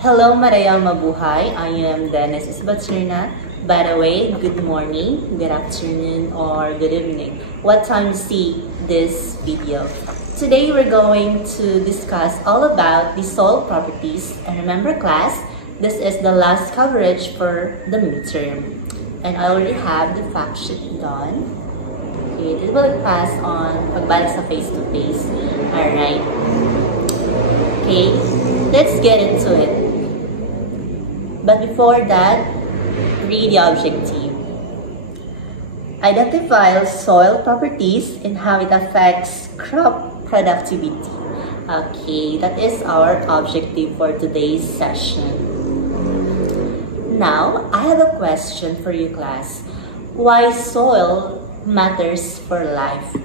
Hello, Marayang Mabuhay. I am Dennis Isbatsurna. By the way, good morning, good afternoon, or good evening. What time you see this video? Today, we're going to discuss all about the soil properties. And remember, class, this is the last coverage for the midterm. And I already have the fact sheet done. Okay, this will pass on pagbalik sa face-to-face. Alright. Okay, let's get into it. But before that, read the objective. Identify soil properties and how it affects crop productivity. Okay, that is our objective for today's session. Now, I have a question for you, class. Why soil matters for life?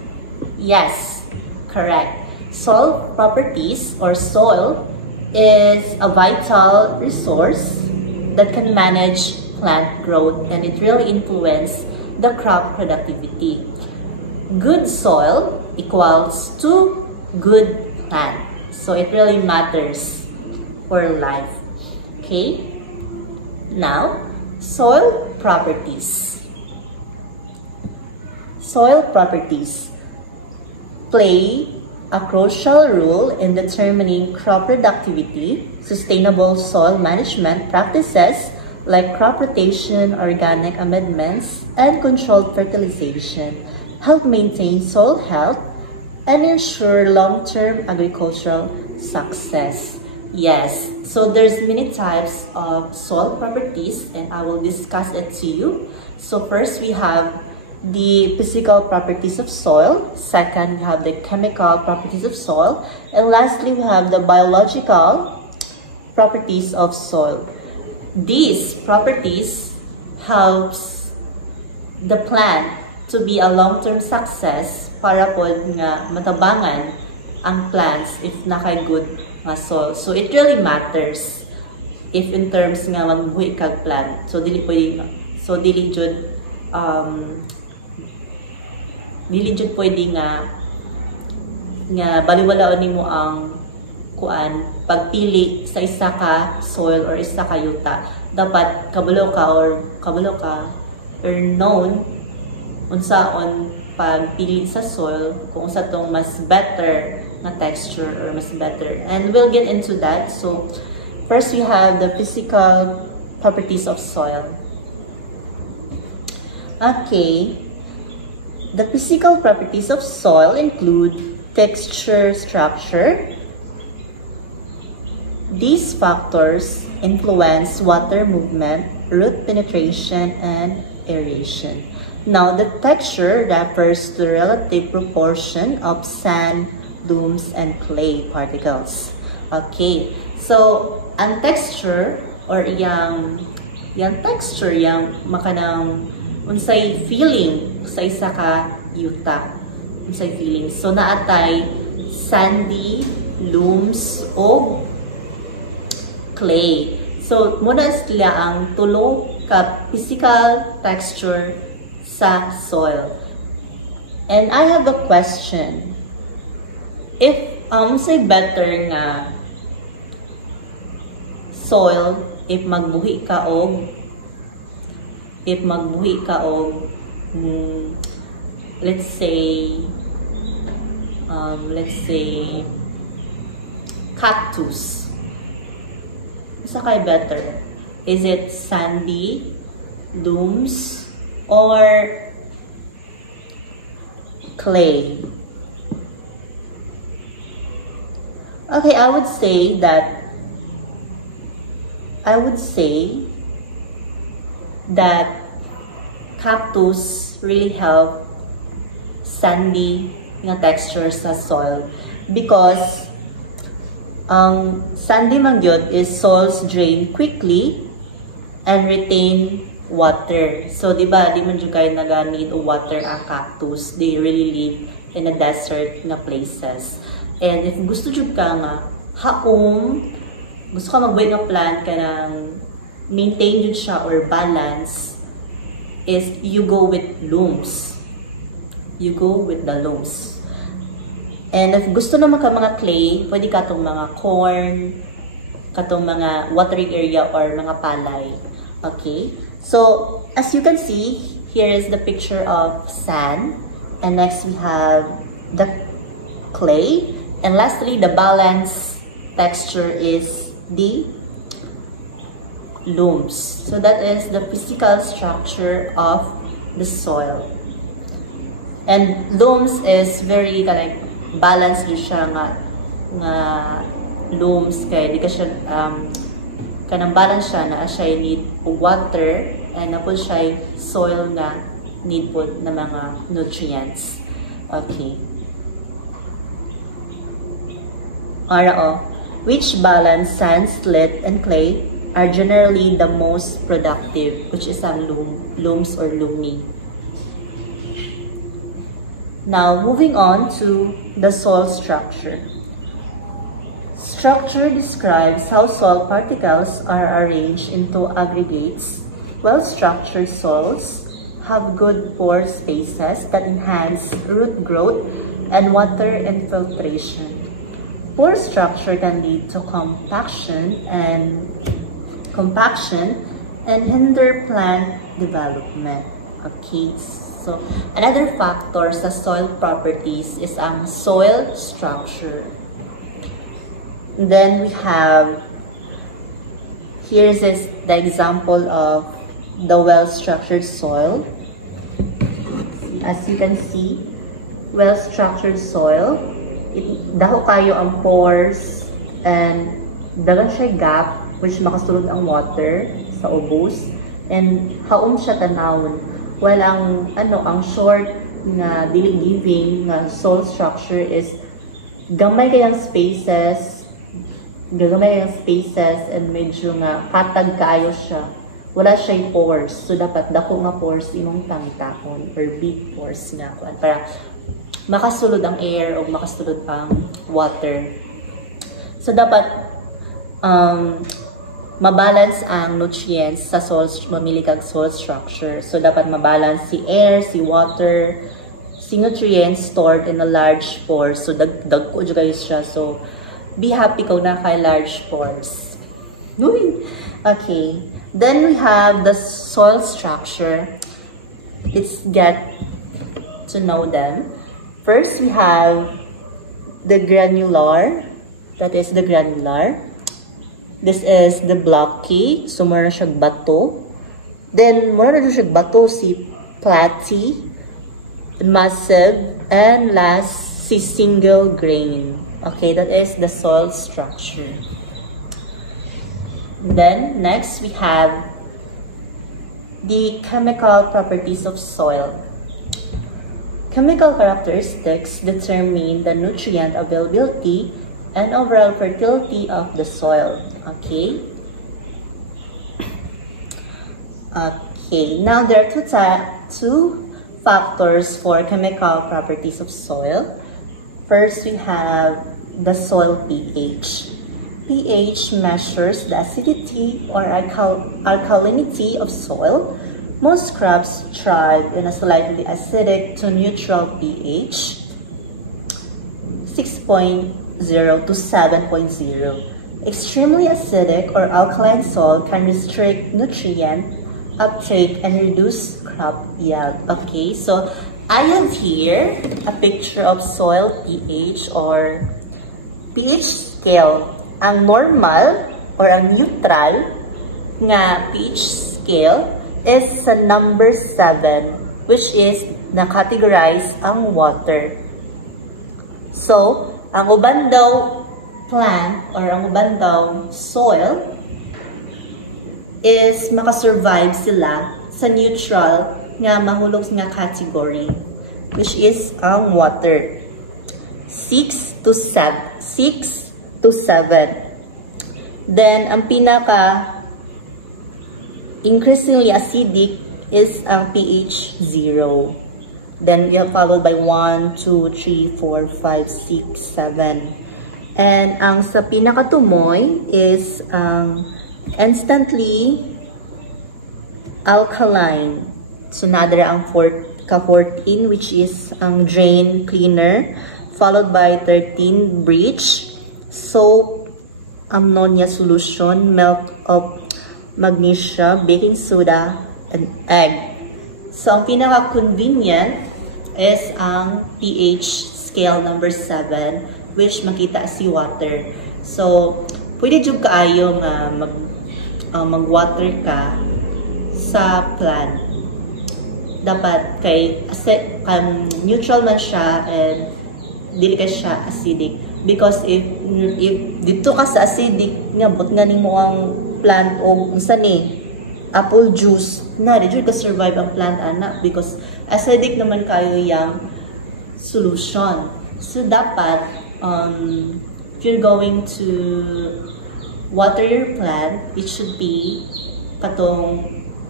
Yes, correct. Soil properties or soil is a vital resource that can manage plant growth, and it really influences the crop productivity. Good soil equals to good plant. So it really matters for life. Okay? Now, soil properties. Soil properties play a crucial role in determining crop productivity. Sustainable soil management practices like crop rotation, organic amendments, and controlled fertilization help maintain soil health and ensure long-term agricultural success. Yes, so there's many types of soil properties and I will discuss it to you. So first we have the physical properties of soil. Second, we have the chemical properties of soil. And lastly, we have the biological properties of soil. These properties helps the plant to be a long-term success para po nga matabangan ang plants if naka-good nga soil. So it really matters if in terms nga magbuhi kag plant. So dili jud pwede nga baliwalaon nimo ang kuan pagpili sa isa ka soil or isa ka yuta. Dapat kabalo ka or known unsaon pagpili sa soil kung unsa tong mas better na texture or mas better. And we'll get into that. So first we have the physical properties of soil. Okay. The physical properties of soil include texture, structure. These factors influence water movement, root penetration, and aeration. Now, the texture refers to the relative proportion of sand, dunes, and clay particles. Okay, so ang texture or yang texture, yang makanang unsay feeling sa isa ka yuta, unsay feeling. So naatay sandy, looms, o clay. So muna sila ang tulo ka physical texture sa soil. And I have a question. If say better nga soil if magbuhi ka og let's say cactus. Isa kay better? Is it sandy, dunes, or clay? Okay, I would say that cactus really help sandy nga texture sa soil because ang sandy man gyud is soils drain quickly and retain water. So di ba di man jud kay naga-need water ang cactus. They really live in a desert nga places. And if gusto jud ka nga gusto ka magbuhay nga plant ka nang maintain jud siya or balance, is you go with looms. You go with the looms. And if gusto naman ka mga clay, pwede ka itong mga corn, katong mga watering area or mga palay. Okay? So, as you can see, here is the picture of sand. And next we have the clay. And lastly, the balanced texture is the loams. So that is the physical structure of the soil. And loams is very like balanced siya nga loams kay di ka siya kanang balance siya na siya need water and na po siya soil na need po na mga nutrients. Okay. Which balance sand, slate, and clay are generally the most productive, which is ang looms or loamy. Now, moving on to the soil structure. Structure describes how soil particles are arranged into aggregates. Well-structured soils have good pore spaces that enhance root growth and water infiltration. Poor structure can lead to compaction and hinder plant development. Okay, so another factor sa soil properties is ang soil structure. Then we have, here's the example of the well-structured soil. As you can see, well-structured soil, daho kayo ang pores and dagan siya gap which makasulod ang water sa ubos and haon siya tanawon. While ang short na dili giving na soil structure is gamay kayang spaces and medyo nga katag kaayo siya. Wala siya pores. So dapat dako nga pores imong tangitahon or big pores nga para makasulod ang air o makasulod ang water. So dapat mabalance ang nutrients sa soil, mamili kag soil structure. So dapat mabalance si air, si water, si nutrients stored in a large pores. So dagko jud kayo siya. So be happy kung na kay large pores. Okay. Then we have the soil structure. Let's get to know them. First, we have the granular. That is the granular. This is the blocky. So, mura siya bato. Then, mura na siya bato si platy, massive, and last, si single grain. Okay, that is the soil structure. Then, next, we have the chemical properties of soil. Chemical characteristics determine the nutrient availability and overall fertility of the soil. Okay. Okay. Now there are two factors for chemical properties of soil. First, we have the soil pH. pH measures the acidity or alkalinity of soil. Most crops thrive in a slightly acidic to neutral pH, 6.0 to 7.0. Extremely acidic or alkaline soil can restrict nutrient uptake and reduce crop yield. Okay, so I have here a picture of soil pH or pH scale. Ang normal or ang neutral nga pH scale is sa number 7, which is na-categorize ang water. So, ang uban daw plant or ang uban daw soil is makasurvive sila sa neutral nga mahulog nga category, which is ang water. 6 to 7. Then, ang pinaka increasingly acidic is ang pH 0. Then, we have followed by 1, 2, 3, 4, 5, 6, 7. And ang sa pinakatumoy is ang instantly alkaline. So, nadara ang 14, which is ang drain cleaner, followed by 13, bleach, soap, ammonia solution, milk of magnesia, baking soda, and egg. So, ang pinaka-convenient is ang pH scale number 7, which makita si water. So, pwede jud kaayo nga mag-water ka sa plant. Dapat kay neutral man siya and dili ka siya acidic. Because if dito ka sa acidic, nga but nga nimo ang plant o unsa ni apple juice, na di jud ka survive ang plant ana because acidic naman kayo yang solution. So dapat if you're going to water your plant, it should be katong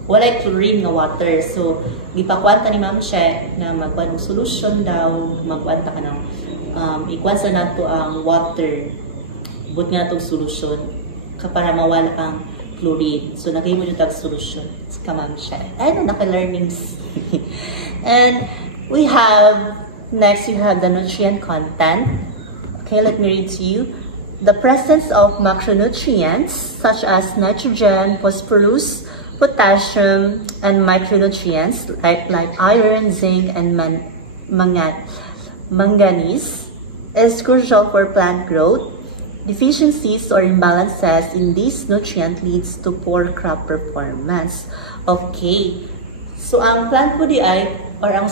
walay chlorine nga water. So gipakuanta ni Ma'am Che na magkuan og solution daw, magkuanta ka ng ikuan sa nato ang water but nga tong solution para mawala ang chlorine. So nagay mo yung tag solution ka Ma'am Che. Ayun, naka-learnings. And we have next, you have the nutrient content. Okay, let me read to you. The presence of macronutrients such as nitrogen, phosphorus, potassium, and micronutrients like iron, zinc, and manganese is crucial for plant growth. Deficiencies or imbalances in these nutrients leads to poor crop performance. Okay, so ang plant po di ay, or ang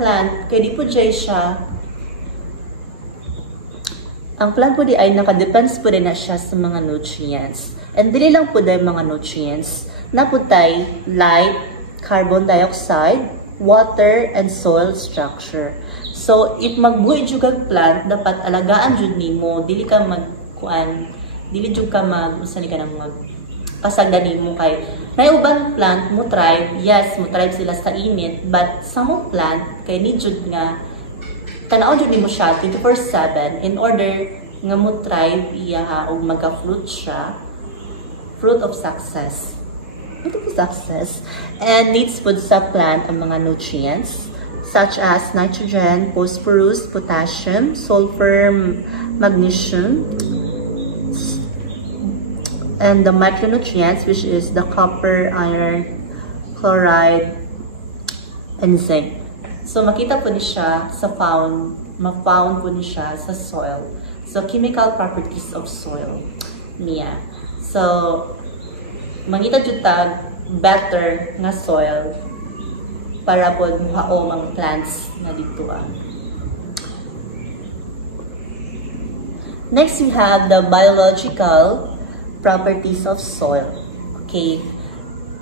plant, kaya di po dyan siya, ang plant po di ay nakadepends po din na siya sa mga nutrients. And dili lang po dahil mga nutrients na po tayo light, carbon dioxide, water, and soil structure. So, if magbuhay jud kag plant, dapat alagaan jud nimo, dili ka magkuan, dili jud ka usani ka nang pasagdan nimo kay may uban plant mo thrive, yes, mo thrive sila sa init, but sa mo plant kay need jud nga tanaw jud nimo siya 24/7 in order nga mo thrive iya og magka-fruit siya, fruit of success. Ito po success. And needs food sa plant ang mga nutrients such as nitrogen, phosphorus, potassium, sulfur, magnesium, and the micronutrients, which is the copper, iron, chloride, and zinc. So makita po ni siya sa ma-found po ni siya sa soil. So chemical properties of soil niya. So mangita jud ta better nga soil para po muhaom ang plants na dito. Next, we have the biological properties of soil. Okay.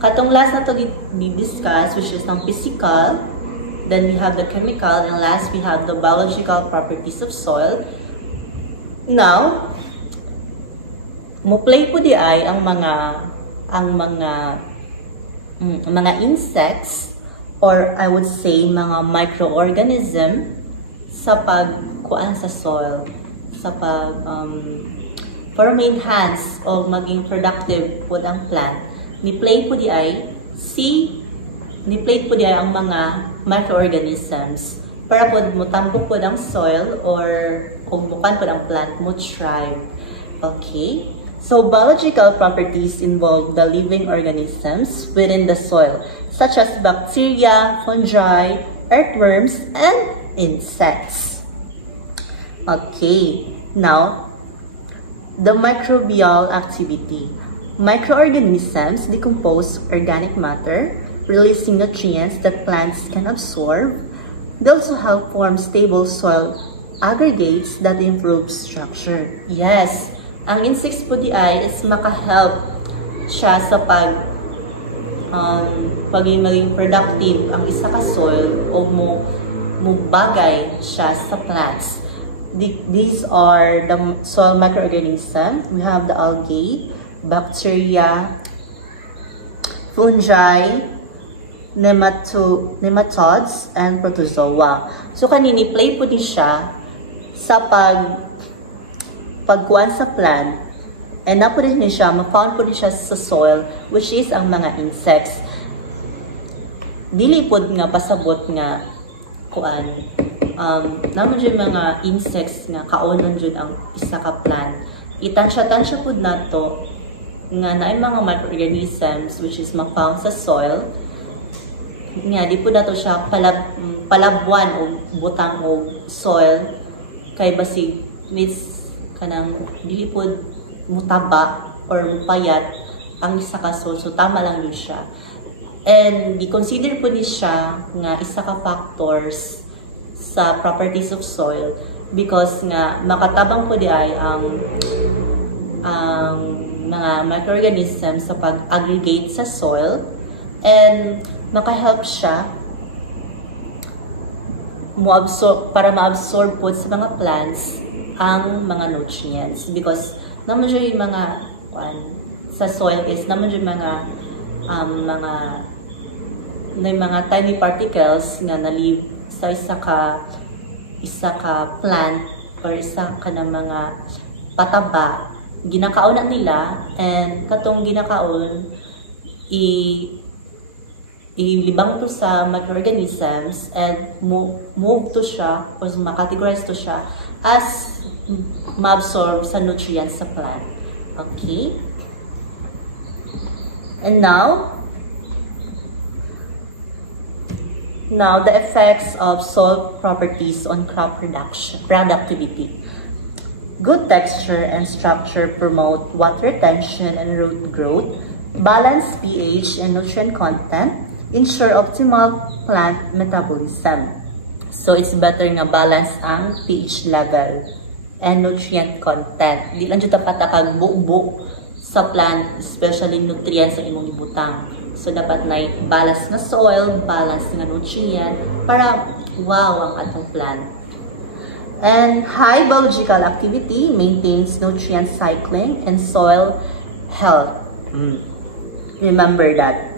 Katong last na to di-discuss, which is ang physical, then we have the chemical, and last we have the biological properties of soil. Now, mo-play po di ay ang mga insects, or I would say mga microorganism sa pagkuan sa soil, sa para ma-enhance o maging productive po ang plant. Ni-play po di ay ang mga microorganisms para po mutambok po ang soil or kung bukan po ang plant mo thrive. Okay? So, biological properties involve the living organisms within the soil, such as bacteria, fungi, earthworms, and insects. Okay, now, the microbial activity. Microorganisms decompose organic matter, releasing nutrients that plants can absorb. They also help form stable soil aggregates that improve structure. Yes, ang insects po di ay is maka-help siya sa paging maging productive ang isa ka soil o mubagay siya sa plants. These are the soil microorganisms. We have the algae, bacteria, fungi, nematodes, and protozoa. So kanini play po din siya sa pagkuan sa plant, and na po rin siya, ma-found po rin siya sa soil, which is ang mga insects. Dili po nga pasabot nga kuan, naman dyan mga insects nga kaonon dyan ang isa ka plant itansya-tansya po na to nga na mga microorganisms which is ma-found sa soil nga di po na to siya palabwan o butang o soil kay basig mis kanang dili po mutaba or mupayat ang isa ka soil, so tama lang yun siya. And di-consider po ni siya nga isa ka factors sa properties of soil because nga makatabang po di ay ang mga microorganisms sa pag-aggregate sa soil and maka-help siya para ma-absorb po sa mga plants ang mga nutrients because naman yung mga sa soil is naman yung mga tiny particles nga na-live sa isa ka plant or isa ka ng mga pataba ginakaon na nila and katong ginakaon ilibang to sa microorganisms and move to siya or makategorize to siya as ma-absorb sa nutrients sa plant. Okay? And now the effects of soil properties on crop productivity. Good texture and structure promote water retention and root growth, balanced pH and nutrient content, ensure optimal plant metabolism. So it's better nga balance ang pH level and nutrient content. Di lang dito patakag buo sa plant, especially nutrients ang imong ibutang. So dapat na balance na soil, balance nga nutrient para wow ang atong plant. And high biological activity maintains nutrient cycling and soil health. Remember that.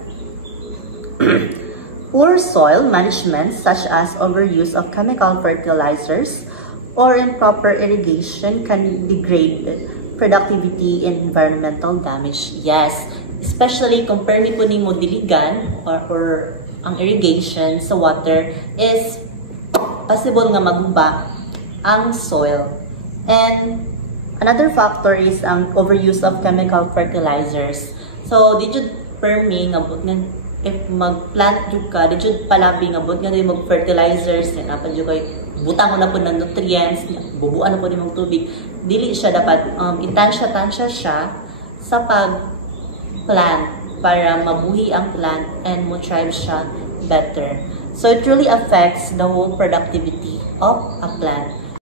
Poor soil management such as overuse of chemical fertilizers or improper irrigation can degrade productivity and environmental damage. Yes, especially kung permi po nimo diligan or ang irrigation sa water is possible nga maguba ang soil. And another factor is ang overuse of chemical fertilizers. So did you permi nga if mag-plant jud ka, did you palabi nga bud nga mag-fertilizers and apan jud kay butang mo na po ng nutrients, bubuan na po ng tubig. Dili siya dapat itansya-tansya siya sa pag-plant para mabuhi ang plant and mo thrive siya better. So it really affects the whole productivity of a plant.